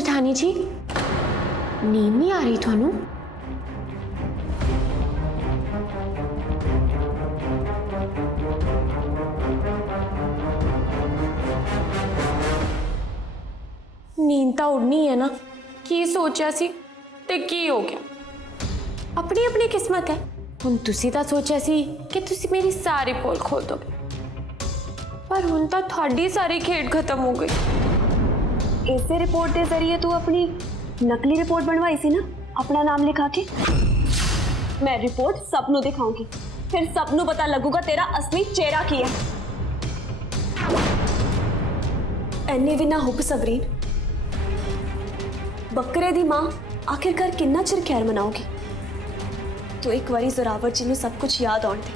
जेठानी जी, नींद नहीं आ रही थानू? नींद तो उड़नी है ना। की सोचा सी ते की हो गया? अपनी अपनी किस्मत है। हुण तुसी तां सोचा सी कि तुसी मेरी सारी पोल खोल दोगे, पर हुण तां तुहाडी सारी खेड खत्म हो गई। इसे रिपोर्ट के जरिए तू अपनी नकली रिपोर्ट बनवाई सी ना, अपना नाम लिखा के। मैं रिपोर्ट सबनों दिखाऊंगी, फिर सबनों पता लगूगा तेरा असली चेहरा की है। एने भी ना हुक सवरीन, बकरे दी मां आखिरकार किन्ना चिर खैर मनाओगी? तो एक बारी जोरावर जी ने सब कुछ याद आने दे,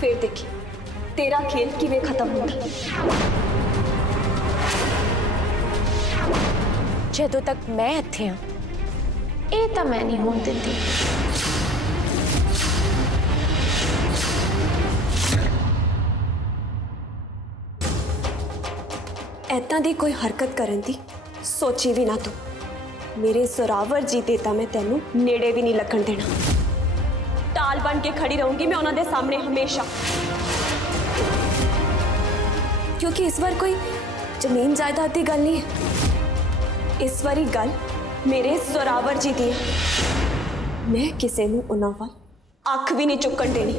फिर देखी तेरा खेल किवें खत्म होगा। जदों तक मैं इत्थे हां, ये तो मैं नहीं होने देती। ऐतां दी कोई हरकत करन दी सोची भी ना तू। मेरे जोरावर जी दे तां मैं तेनू नेड़े भी नहीं लगन देना। टाल बन के खड़ी रहूंगी मैं उन्हां दे सामने हमेशा, क्योंकि इस बार कोई जमीन जायदाद की गल नहीं है। इस बारी गल मेरे जोरावर जी दी है। मैं किसी नूं उन्हां वल अख भी नहीं चुकन देनी,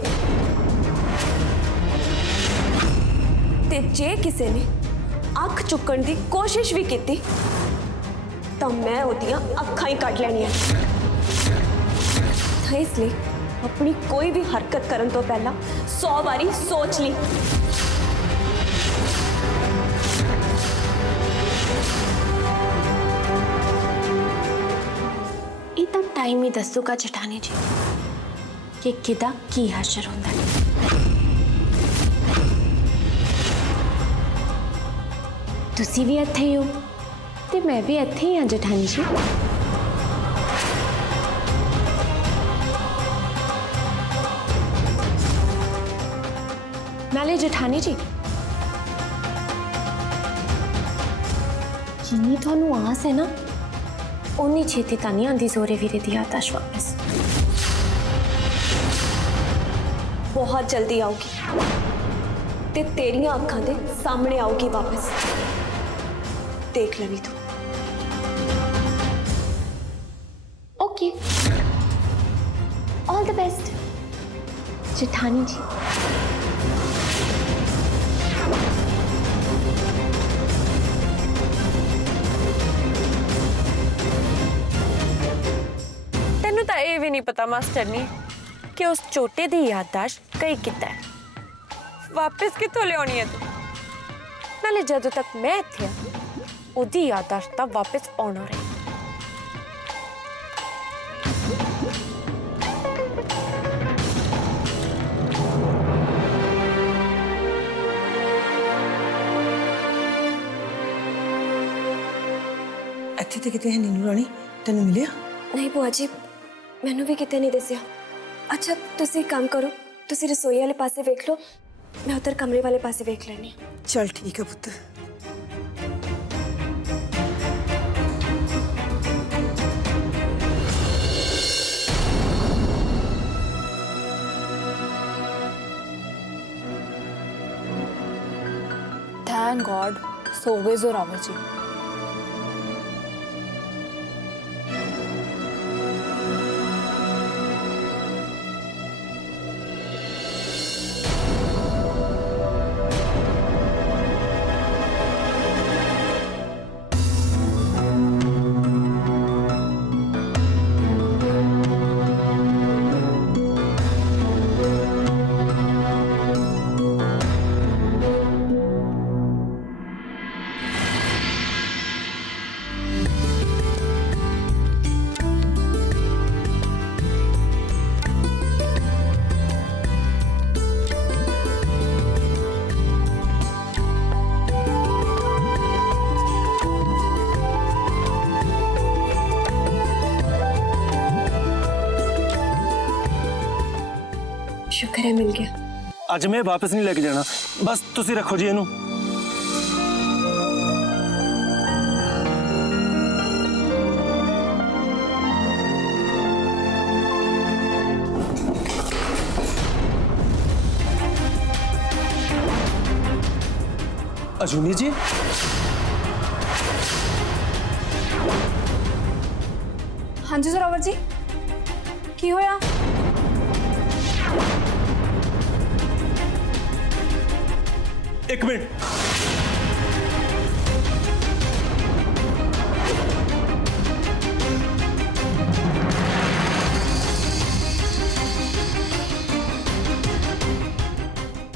ते जे किसी ने अख चुकन की कोशिश भी की तो मैं उहदियां अखां ही कट लैनियां। तो इसलिए अपनी कोई भी हरकत करन तो पहला 100 बारी सोच ली। इतना टाइम ही दसूगा जेठानी जी कि किदा की हशर होंदा है। तुसी भी इत्थे ही हो ते मैं भी इत्थे ही हाँ जेठानी जी। नाले जेठानी जी, जिन्नी थानू आस है ना, उन्नी छेती तां नहीं आंदी जोरे वीरे दी आताश वापस। बहुत जल्दी आऊगी ते तेरियां अखां दे सामने आऊगी वापस। देख लवी तू। ओके, ऑल द बेस्ट जेठानी जी। तेनू तो ये भी नहीं पता मास्टरनी कि उस छोटे दी याददाश्त कई किता है, वापस कितों लियानी है तू? नाले जदों तक मैं इत्थे हां, उहदी याददाश्त तां वापस आउणा रही। ਇੱਥੇ ਤੇ ਕਿਤੇ ਹੈ ਨੀਨੂ ਰਾਣੀ, ਤੈਨੂੰ ਮਿਲਿਆ? नहीं बुआ जी, मैनू भी किते नहीं दसिया। अच्छा तुसी एक काम करो, तुसी रसोई वाले पासे वेख लो, मैं उधर कमरे वाले पासे वेख लैनी। ਚੱਲ ਠੀਕ ਹੈ ਪੁੱਤ। थैंक गॉड सो गए जोरावर जी। शुक्र है मिल गया। अज मैं वापस नहीं लेके जाना, बस तुसी रखो जी इनू। अजूनी जी, हाँ जी जोरावर जी की होया? एक मिनट।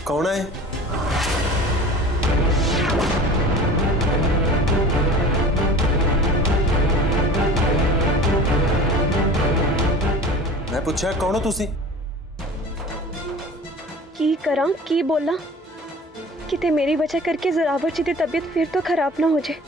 कौन है? मैं पूछा कौन हो तुसी? की करा की बोला किते मेरी वजह करके जोरावर जी की तबीयत फिर तो खराब ना हो जाए।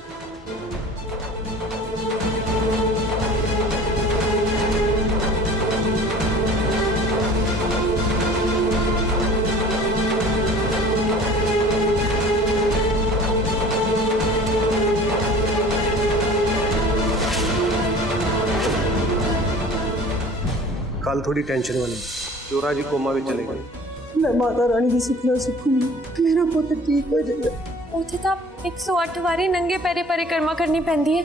कल थोड़ी टेंशन वाली जोरा जी कोमा में चले गए। मैं माता रानी की सुखना सुखूंगी, मेरा पुत्र ठीक हो जाएगा। ਉੱਥੇ ਤਾਂ 108 ਵਾਰੀ ਨੰਗੇ ਪੈਰੇ ਪਰਿਕਰਮਾ ਕਰਨੀ ਪੈਂਦੀ ਹੈ,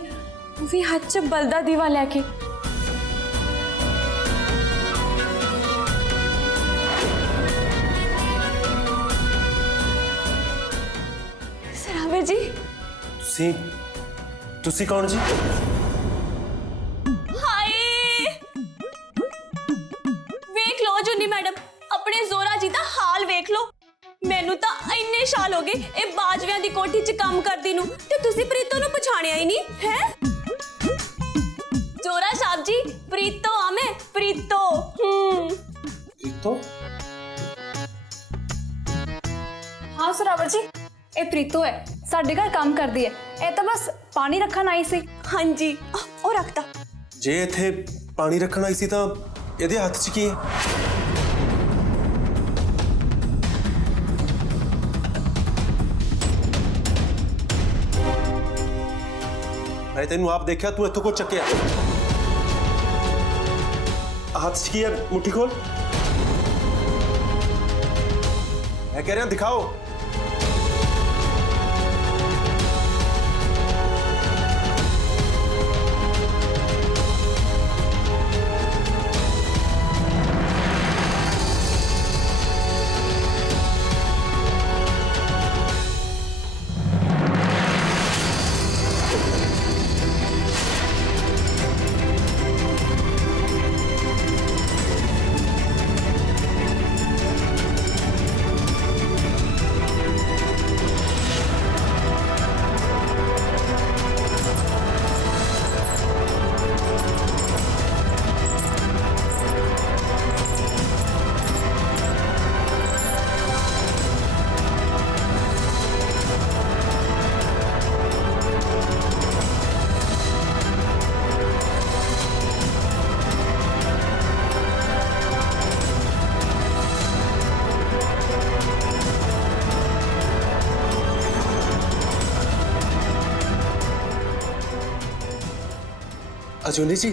ਉਹ ਵੀ ਹੱਥ 'ਚ ਬਲਦਾ ਦੀਵਾ ਲੈ ਕੇ। जोरावर जी तुसी तुसी कौन जी? हाय वेख लो जुन्नी मैडम, अपने जोरा जी दा हाल वेख लो। मैनू तो इन्ने साल हो गए ए बाजवियां दी कोठी च काम करदी नू, ते तुसी प्रीतो नू पछाणिया ही नहीं है। जोरा साहब जी, प्रीतो आ मैं, प्रीतो। तो हाँ जोरावर जी ये प्रीतो है, साडे घर काम करदी है। ये तो बस पानी रखन आई सी। हाँ जी ओ रखता। जे इथे पानी रखण आई सी तां इहदे हत्थ 'ਚ ਕੀ ਹੈ? मैं तेनू आप देखा तू इथों को चक्या हाथ 'ਚ ਕੀ है? मुट्ठी खोल। मैं कह रहा दिखाओ। अजूनी जी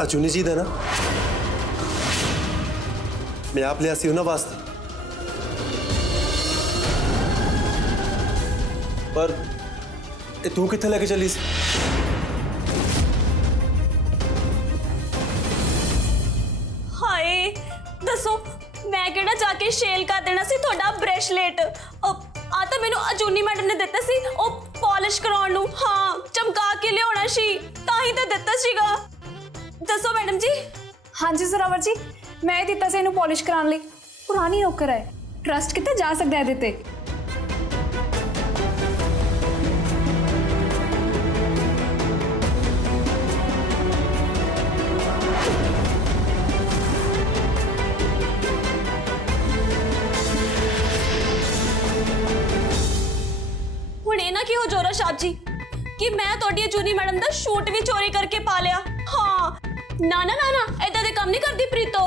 अजूनी जी देना मैं आप लिया सी ना वास्ते पर तू कितने लेके चली सी? हाय दसो मैं केड़ा जाके शेल कर देना सी थोड़ा ब्रेसलेट। आ तो मैनू अजूनी मैडम ने दिता सी ओ पॉलिश कराउण नू। हाँ चमका के लियाउणा सी तां ही तो दिता सीगा। दसो मैडम जी। हाँ जी जोरावर जी मैं दिता से इनू पॉलिश कराने लई। पुरानी नौकर है, ट्रस्ट कितना जा सकता है ਇਹਦੇ ਤੇ। हो जोरा साहब जी कि मैं तोड़ी जूनी मैडम दा शूट भी चोरी करके पा लिया। हाँ ना ना ना ना ऐदा दे काम नहीं करदी प्रीतो।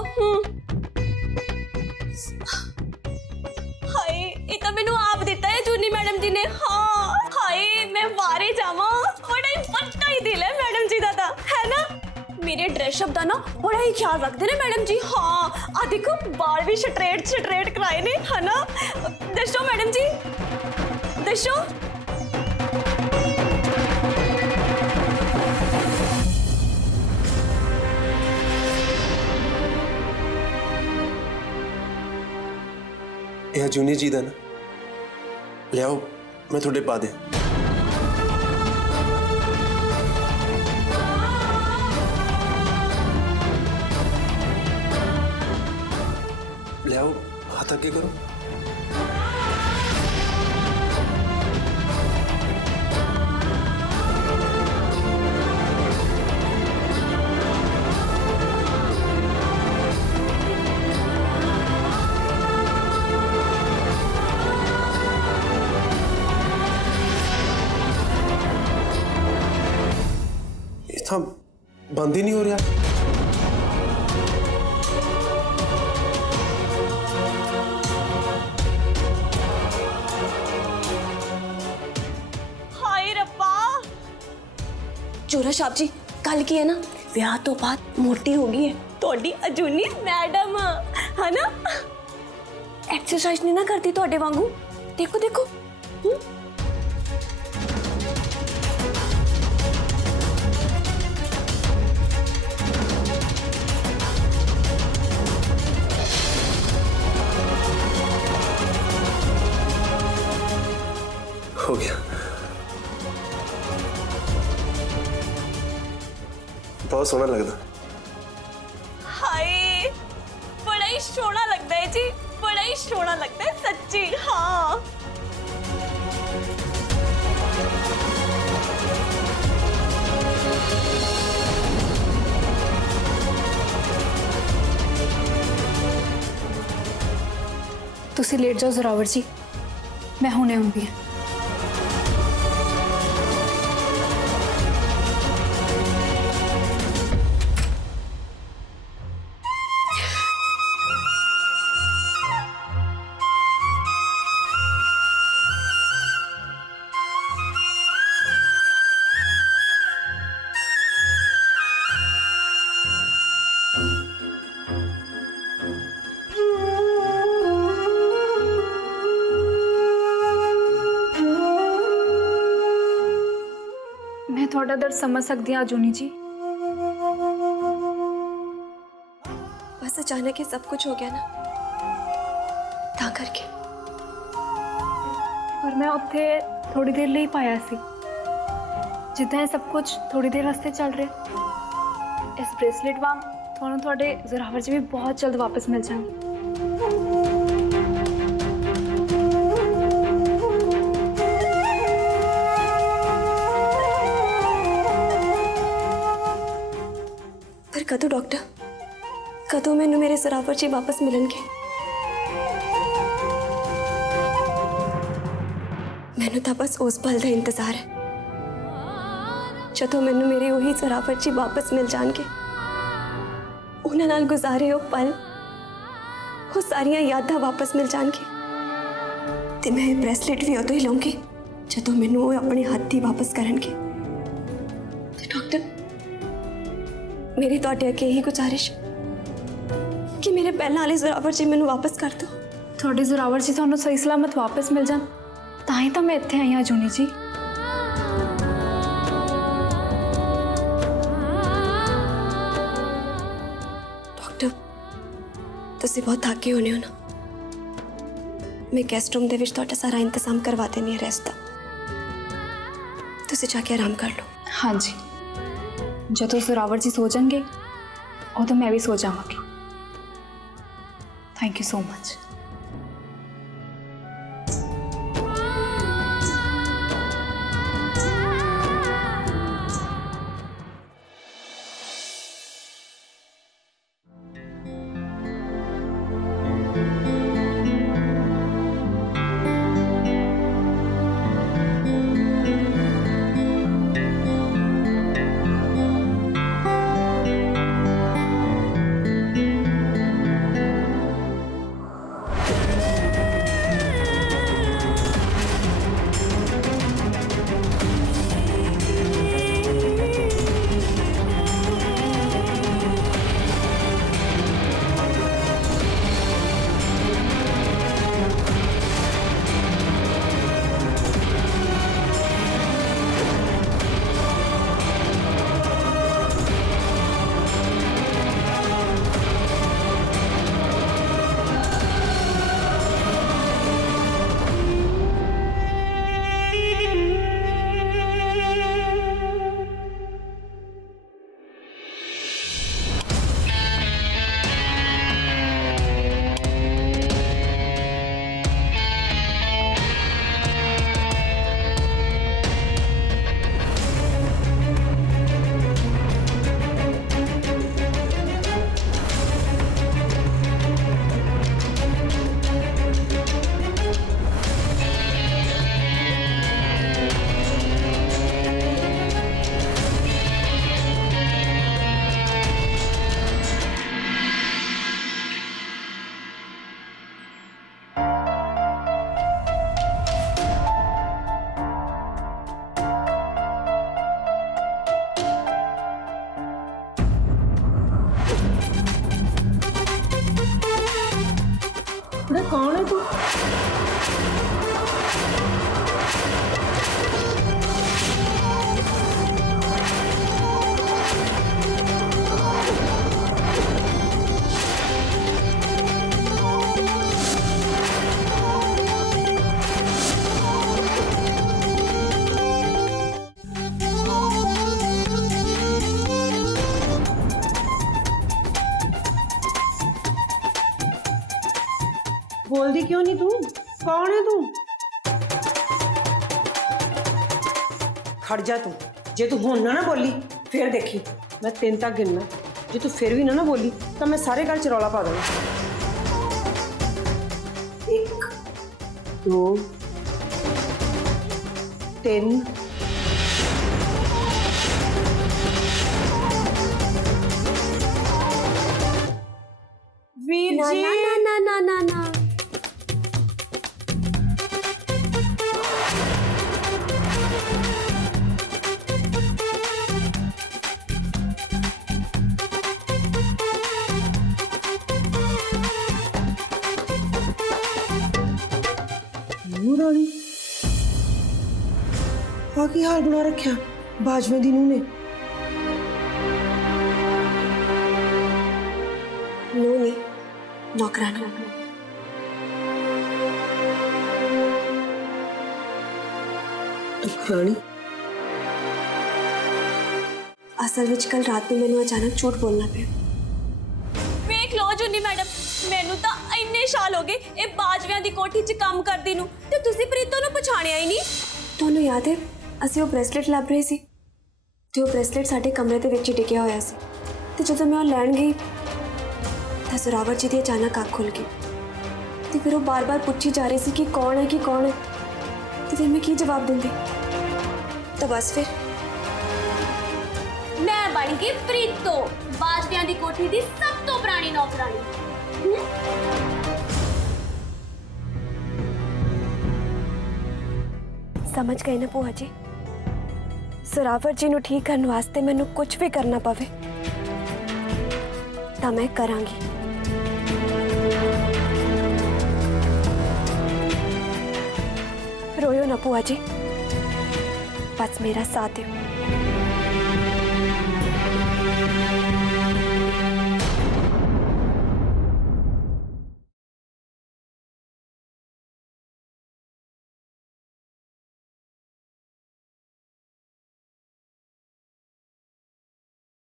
मैनू आप दिता है जूनी मैडम जी ने। हाँ हाय मैं वारे जावा, बड़ा ही पक्का ही दिल है मैडम जी दा है ना। मेरे ड्रेसअप दा ना बड़ा ही ख्याल रखते ने मैडम जी। हाँ आ देखो बाल भी स्ट्रेट स्ट्रेट कराए ने है ना। दसो मैडम जी दसो। यह जूनियर जी दा ना लियाओ मैं थोड़े पा दे। लियाओ हाथ आगे करो। था बंद ही नहीं हो रहा। हाय रब्बा। चोरा साहब जी कल की है ना ब्याह तो बाद मोटी हो गई है थोड़ी अजूनी मैडम है ना। एक्सरसाइज नहीं ना करती थोड़े वांगू। देखो देखो हो गया। बहुत सोहना लगता। हाय बड़ा ही सोहना लगता है जी, बड़ा ही सोहना लगता है सच्ची। हाँ तुसी लेट जाओ जोरावर जी, मैं हुणे आऊंगी। मैं थोड़ा दर्द समझ सकती हूँ जूनी जी। बस अचानक ही सब कुछ हो गया ना ता करके। पर मैं उत्थे थोड़ी देर ਲਈ पाया सी जिद्दां ਇਹ सब कुछ थोड़ी देर वास्ते चल रहा। इस ब्रेसलेट वांग ਤੁਹਾਨੂੰ ਤੁਹਾਡੇ ਜ਼ੋਰਾਵਰ ਜੀ ਵੀ बहुत जल्द वापस मिल जाएंगे। पर कदों डॉक्टर कदों मैनू मेरे जोरावर जी वापस मिलणगे। मैनू तो बस उस पल का इंतजार है जदों मैनू मेरे वही जोरावर जी वापस मिल जाएंगे। उन्हां नाल गुजारे वो पल वो सारियां यादां वापस मिल जाएंगे। ते मैं ये ब्रेसलेट भी उदों ही लूंगी जदों मैनू वो अपने हाथ ही वापस करनगे। ते डॉक्टर मेरी तुहाडे अगे यही गुजारिश कि मेरे पहले वाले जोरावर जी मैनू वापस कर दो। ਤੁਹਾਡੇ ਜ਼ੋਰਾਵਰ ਜੀ ਤੁਹਾਨੂੰ ਸਹੀ ਸਲਾਮਤ ਵਾਪਸ ਮਿਲ ਜਾਣ ਤਾਂ ਹੀ ਤਾਂ ਮੈਂ ਇੱਥੇ ਆਈ ਹਾਂ ਜੂਨੀ ਜੀ। डॉक्टर तुसी बहुत थके होने हो ना। मैं गेस्ट रूम दे विच तुहाडा सारा इंतजाम करवा देनी है रेस्ट दा। तुसी जाके आराम कर लो। हाँ जी, ਜਦੋਂ ਜ਼ੋਰਾਵਰ ਜੀ ਸੋ ਜਾਣਗੇ ਉਦੋਂ ਮੈਂ ਵੀ ਸੋ ਜਾਵਾਂਗੀ। Thank you so much. कुड़े कौन है तू? बोलदी क्यों नहीं तू? कौन है तू? खड़ जा तू। जे तू हुण ना बोली फिर देखी मैं 3 तक गिनना। जे तू फिर भी ना बोली तो मैं सारे घर च रौला पा दूंगा। 1 2 3 वीर ना जी ना ना ना ना ना ना। रानी की हाल बना रखा बाजवे दी नूं ने। नो नहीं, नौकराना। रानी असल विच कल रात में मैनू अचानक झूठ बोलना पिया। ਵੇਖ ਲੋ ਜੁਨੀ ਮੈਡਮ ਮੈਨੂੰ ਤਾਂ ਇੰਨੇ ਸਾਲ ਹੋ ਗਏ ਇਹ ਬਾਜਵਿਆਂ ਦੀ ਕੋਠੀ 'ਚ ਕੰਮ ਕਰਦੀ ਨੂੰ ਤੇ ਤੁਸੀਂ ਪ੍ਰੀਤੋ ਨੂੰ ਪਛਾਣਿਆ ਹੀ ਨਹੀਂ। ਤੁਹਾਨੂੰ ਯਾਦ ਹੈ ਅਸੀਂ ਉਹ ਬ੍ਰੈਸਲੇਟ ਲੱਭ ਰਹੇ ਸੀ ਤੇ ਉਹ ਬ੍ਰੈਸਲੇਟ ਸਾਡੇ ਕਮਰੇ ਦੇ ਵਿੱਚ ਹੀ ਟਿਕਿਆ ਹੋਇਆ ਸੀ ਤੇ ਜਦੋਂ ਮੈਂ ਉਹ ਲੈਣ ਗਈ ਤਾਂ ਜ਼ੋਰਾਵਰ ਜੀ ਦੀ ਅਚਾਨਕ ਅੱਖ ਖੁੱਲ ਗਈ ਤੇ ਫਿਰ ਉਹ ਬਾਰ-ਬਾਰ ਪੁੱਛੀ ਜਾ ਰਹੀ ਸੀ ਕਿ ਕੌਣ ਹੈ ਤੇ ਫਿਰ ਮੈਂ ਕੀ ਜਵਾਬ ਦਿੰਦੀ। ਤਾਂ ਬਸ ਫਿਰ ਮੈਂ ਬਣ ਗਈ ਪ੍ਰੀਤੋ ਬਾਜਵਿਆਂ ਦੀ ਕੋਠੀ ਦੀ ਸਭ ਤੋਂ ਪੁਰਾਣੀ ਨੌਕਰਾਨੀ। समझ गए ना भूआ जी, जोरावर जी नूं ठीक करने वास्ते मैनूं कुछ भी करना पवे तां मैं करांगी। रोयो ना भूआ जी, बस मेरा साथ दिओ।